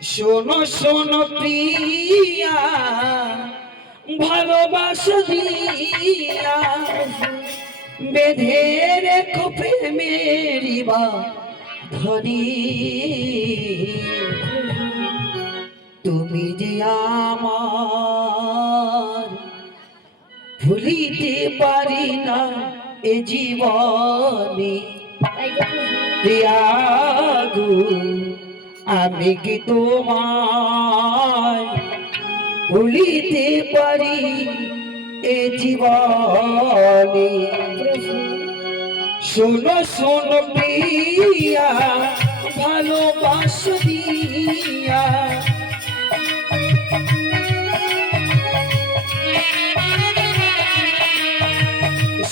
শোনো শোনো প্রিয়া, ভালোবাসা দিয়া বেঁধে রেখো প্রেমেরই ধনী। তুমি যে আমার ভুলিতে পারি না এ জীবনে। প্রিয়া গো, আমি কি তোমায় ভুলিতে পারি এ জীবনে। শোনো শোনো প্রিয়া, ভালোবাসা দিয়া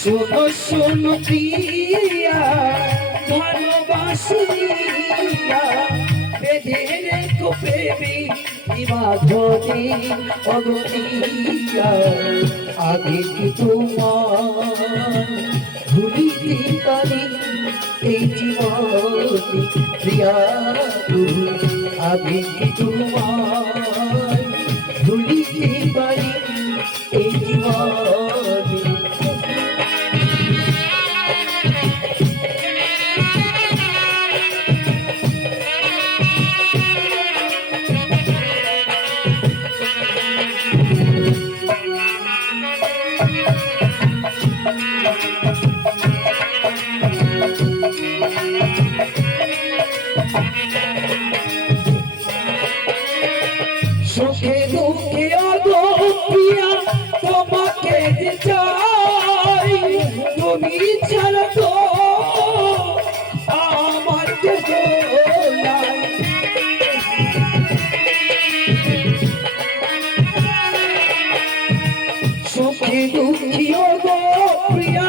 শোনো শোনো প্রিয়া, ভালোবাসা দিয়া বেঁধে রেখো প্রেমী বাঁধনে অগনিয়া। আমি কি তোমার ভুলিতে পারি এই জীবনে। প্রিয়া গো, আমি কি তোমার ভুলিতে পারি এই জীবনে। সুখে দুঃখে গো প্রিয়া তোমাকে যে চাই, তুমি ছাড়া তো আমার কেহ নাই। সুখে দুঃখে গো প্রিয়া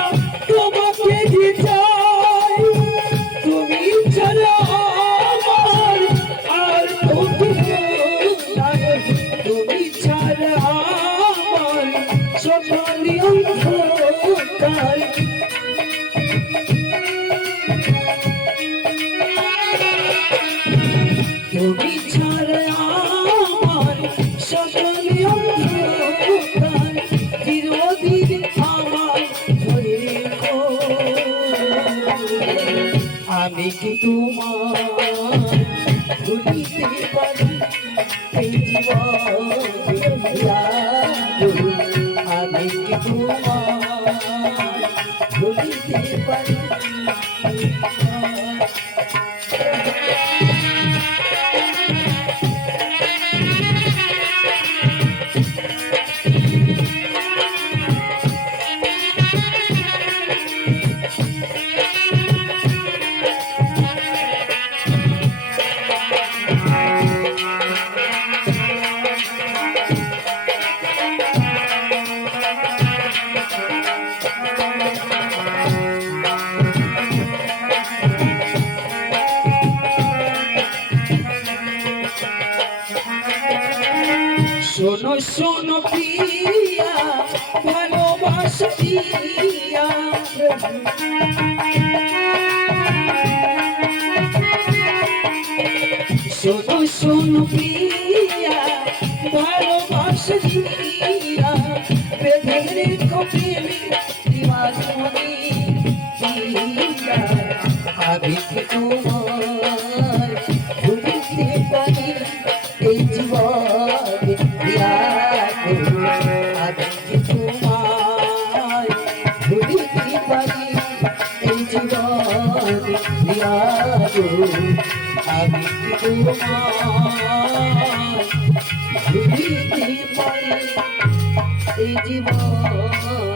তোমাকে যে চাই, তুমি ছাড়া আমার আর তুমি ছাড়া আমার সকলি অন্ধকার। তুমি ছাড়া আমার সকলি অন্ধকার। চিরদিন আমার ধরে রেখো, আমি কি তোমার ভুলিতে পারি এই জীবনে। আমি কি তোমার ভুলিতে পারি। শোনো শোনো প্রিয়া, ভালোবাসা দিয়া শোনো শোনো প্রিয়া, ভালোবাসা দিয়া বেঁধে রেখো প্রেমী দিবাগনি। আমি কি তোমার ভুলিতে পারি এই জীবনে। প্রিয়া গো, আমি কি তোমায় ভুলিতে পারি এই জীবনে। প্রিয়া গো, আমি কি তোমায় ভুলিতে পারি এই জীবনে।